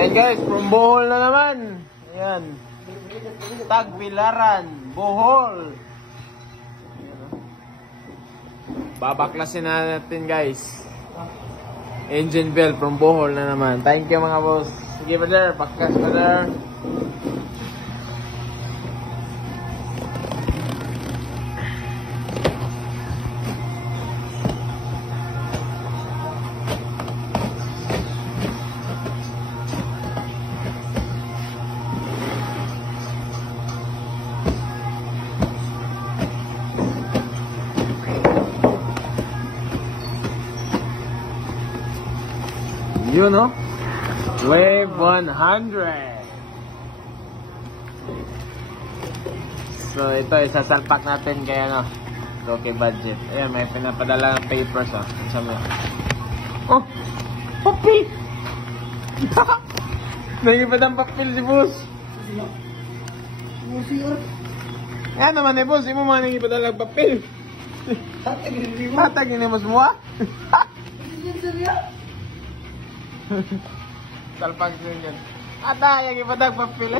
Ayan guys, from Bohol na naman. Ayan. Tagbilaran, Bohol. Babaklasin na natin guys. Engine bell from Bohol na naman. Thank you mga boss. Sige brother, baklas brother. Yun no? Wave 100. So ito isasalpak natin kaya no. Okay budget. Ayan may pinapadala ng papers ah. Sabi. Oh! Papel! Nagipad ang papel si boss. Yan naman eh boss. Imo mga nagipadala ng papel. Hatag ini mas mo ah. Salpag din yan. Ata, yung ipadag papel.